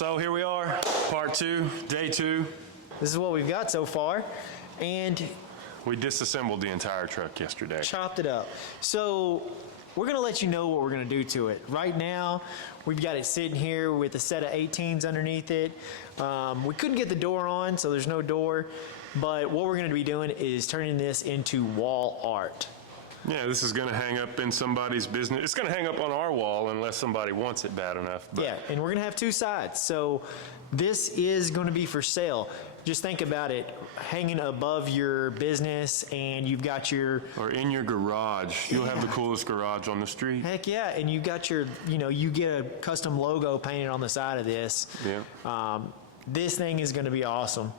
So here we are, part 2, day 2. This is what we've got so far, and We disassembled the entire truck yesterday. chopped it up. So we're gonna let you know what we're gonna do to it. Right now, we've got it sitting here with a set of 18s underneath it. We couldn't get the door on, so there's no door, but what we're gonna be doing is turning this into wall art. Yeah, this is gonna hang up in somebody's business. It's gonna hang up on our wall unless somebody wants it bad enough. But Yeah, and we're gonna have two sides. So this is gonna be for sale. Just think about it, hanging above your business, and you've got your, Or in your garage. You'll have the coolest garage on the street. heck yeah, and you've got your, you get a custom logo painted on the side of this. Yeah. This thing is gonna be awesome.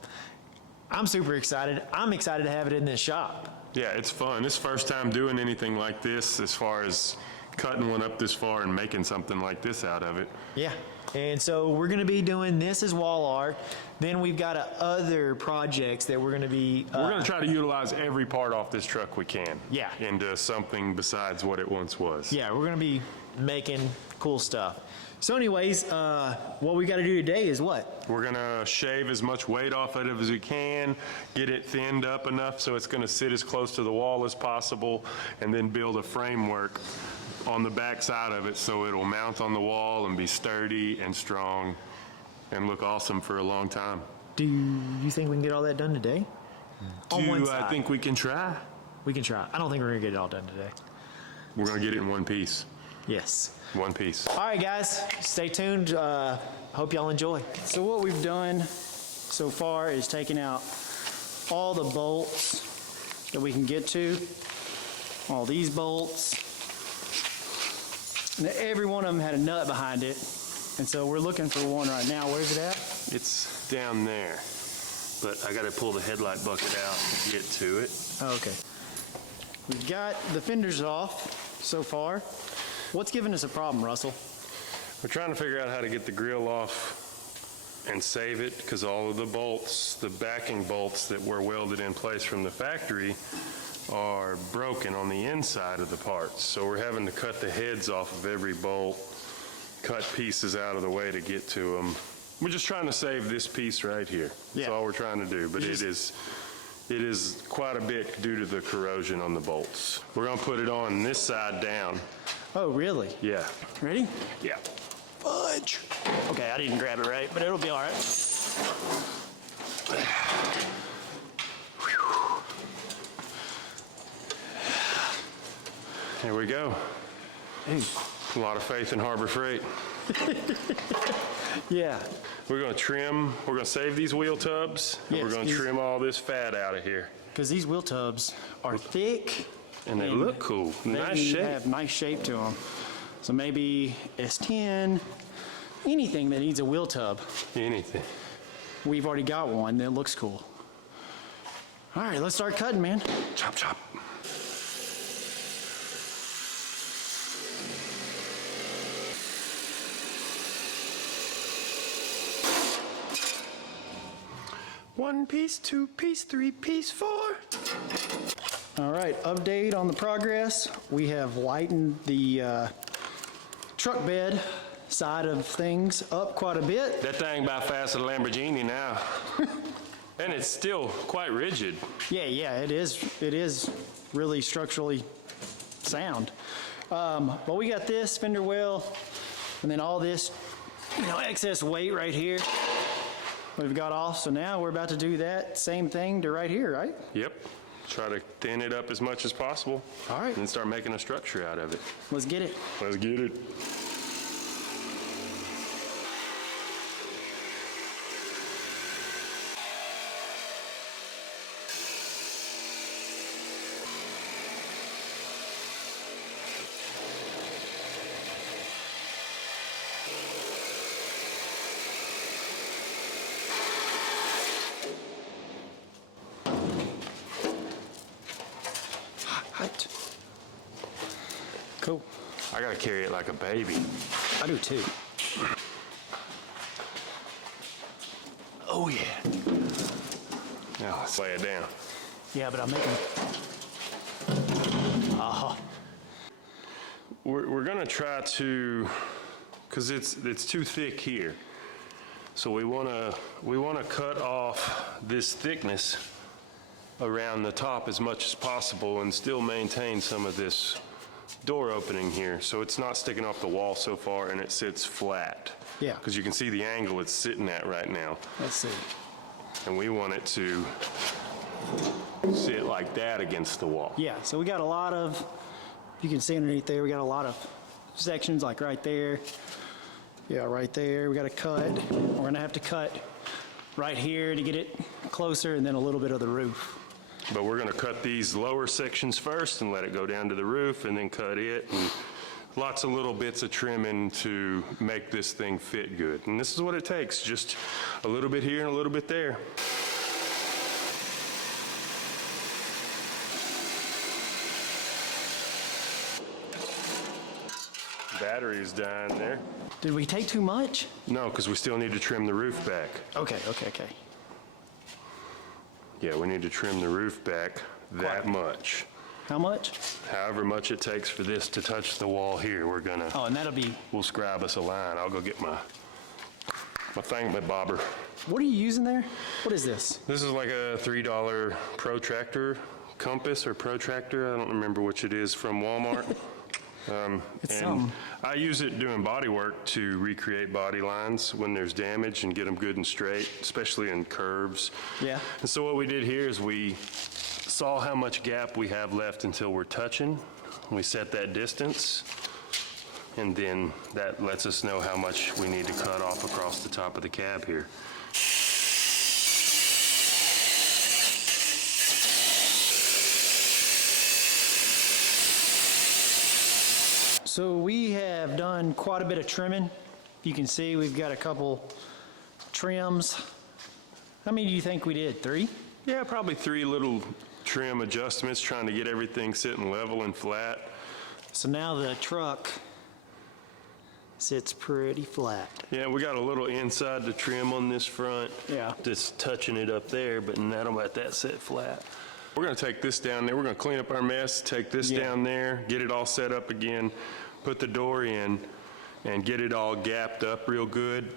I'm super excited. I'm excited to have it in this shop. Yeah, it's fun. It's first time doing anything like this as far as cutting one up this far and making something like this out of it. Yeah, and so we're gonna be doing this as wall art. Then we've got other projects that we're gonna be. We're gonna try to utilize every part off this truck we can. Yeah. Into something besides what it once was. Yeah, we're gonna be making cool stuff. So anyways, what we gotta do today is what? We're gonna shave as much weight off of it as we can, get it thinned up enough so it's gonna sit as close to the wall as possible, and then build a framework on the back side of it so it'll mount on the wall and be sturdy and strong and look awesome for a long time. Do you think we can get all that done today? On one Do side. I think we can try? We can try. I don't think we're gonna get it all done today. We're gonna get it in one piece. Yes. One piece. All right, guys, stay tuned. Hope y'all enjoy. So what we've done so far is taken out all the bolts that we can get to, all these bolts. And every one of them had a nut behind it. And so we're looking for one right now. Where's it at? It's down there, but I gotta pull the headlight bucket out to get to it. Oh, okay. We've got the fenders off so far. What's giving us a problem, Russell? We're trying to figure out how to get the grill off and save it because all of the bolts, the backing bolts that were welded in place from the factory are broken on the inside of the parts. So we're having to cut the heads off of every bolt, cut pieces out of the way to get to them. We're just trying to save this piece right here. That's Yeah. all we're trying to do, but it is quite a bit due to the corrosion on the bolts. We're gonna put it on this side down. Oh, really? Yeah, Ready? yeah. Fudge. Okay, I didn't grab it right, but it'll be all right. Here we go. A lot of faith in Harbor Freight. Yeah. We're gonna save these wheel tubs, and we're Yes, gonna these- trim all this fat out of here. Because these wheel tubs are thick. And they look cool, nice They shape. have nice shape to them. So maybe S10, anything that needs a wheel tub. Anything. We've already got one that looks cool. All right, let's start cutting, man. Chop, chop. One piece, two piece, three piece, four. All right, update on the progress. We have lightened the truck bed side of things up quite a bit. That thing about fast as a Lamborghini now. And it's still quite rigid. Yeah, it is. It is really structurally sound. But we got this fender well, and then all this, excess weight right here. We've got off, so now we're about to do that same thing to right here, right? Yep. Try to thin it up as much as possible. All right. And then start making a structure out of it. Let's get it. Let's get it. Hot. Cool. I gotta carry it like a baby. I do too. Oh yeah. Now let's lay it down. Yeah, but I'm making. We're gonna try to, because it's too thick here. So we want to cut off this thickness around the top as much as possible and still maintain some of this door opening here, so it's not sticking off the wall so far and it sits flat. Yeah. Because you can see the angle it's sitting at right now. Let's see. And we want it to sit like that against the wall. Yeah, so we got a lot of, you can see underneath there, we got a lot of sections like right there. Yeah, right there, we got to cut. We're gonna have to cut right here to get it closer, and then a little bit of the roof. But we're gonna cut these lower sections first and let it go down to the roof and then cut it. And lots of little bits of trimming to make this thing fit good. And this is what it takes, just a little bit here and a little bit there. Battery is dying there. Did we take too much? No, because we still need to trim the roof back. Okay. Yeah, we need to trim the roof back that much. How much? However much it takes for this to touch the wall here, we're gonna, Oh, and that'll be, we'll scribe us a line. I'll go get my bobber. what are you using there? What is this? This is like a $3 protractor compass or protractor. I don't remember which it is, from Walmart. It's And something. I use it doing body work to recreate body lines when there's damage and get them good and straight, especially in curves. Yeah. And so what we did here is we saw how much gap we have left until we're touching. We set that distance, and then that lets us know how much we need to cut off across the top of the cab here. So we have done quite a bit of trimming. You can see we've got a couple trims. How many do you think we did? 3? Yeah, probably 3 little trim adjustments, trying to get everything sitting level and flat. So now the truck sits pretty flat. Yeah, we got a little inside to trim on this front. Yeah. Just touching it up there, but that'll let that sit flat. We're gonna take this down there, we're gonna clean up our mess, take this down there, get it all set up again, put the door in, and get it all gapped up real good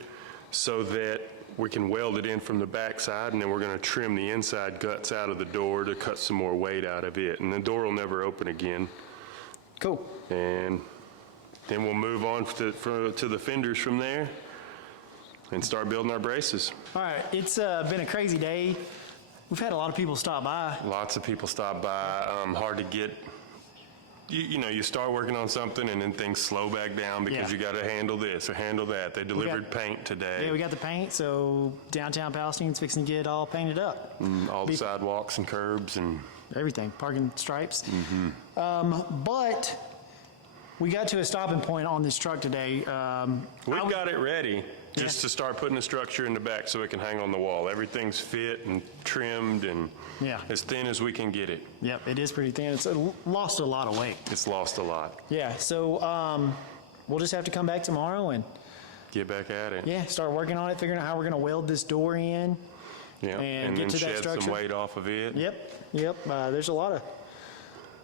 so that we can weld it in from the back side, and then we're gonna trim the inside guts out of the door to cut some more weight out of it. And the door will never open again. Cool. And then we'll move on to the fenders from there and start building our braces. All right, it's been a crazy day. We've had a lot of people stop by. Lots of people stop by, hard to get, you know, you start working on something and then things slow back down because Yeah. you gotta handle this or handle that. They delivered paint today. Yeah, we got the paint, so downtown Palestine's fixing to get all painted up. All the sidewalks and curbs and, Everything, parking stripes. But we got to a stopping point on this truck today. we've got it ready just to start putting the structure in the back so it can hang on the wall. Everything's fit and trimmed and Yeah. as thin as we can get it. Yep, it is pretty thin. It's lost a lot of weight. It's lost a lot. Yeah, so we'll just have to come back tomorrow and Get back at it. start working on it, figuring out how we're going to weld this door in. Yeah, And and get then to that shed structure. some weight off of it. Yep. There's a lot of.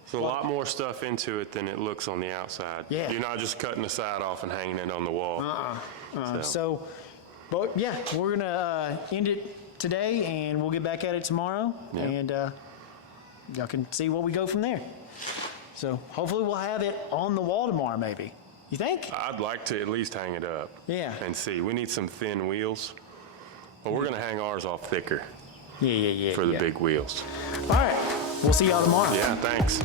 There's a lot more stuff into it than it looks on the outside. Yeah. You're not just cutting the side off and hanging it on the wall. But yeah, we're going to end it today and we'll get back at it tomorrow. Yeah. And y'all can see what we go from there. So hopefully we'll have it on the wall tomorrow, maybe. You think? I'd like to at least hang it up. Yeah. And see. We need some thin wheels. But we're going to hang ours off thicker Yeah. for the big wheels. All right. We'll see y'all tomorrow. Yeah, thanks.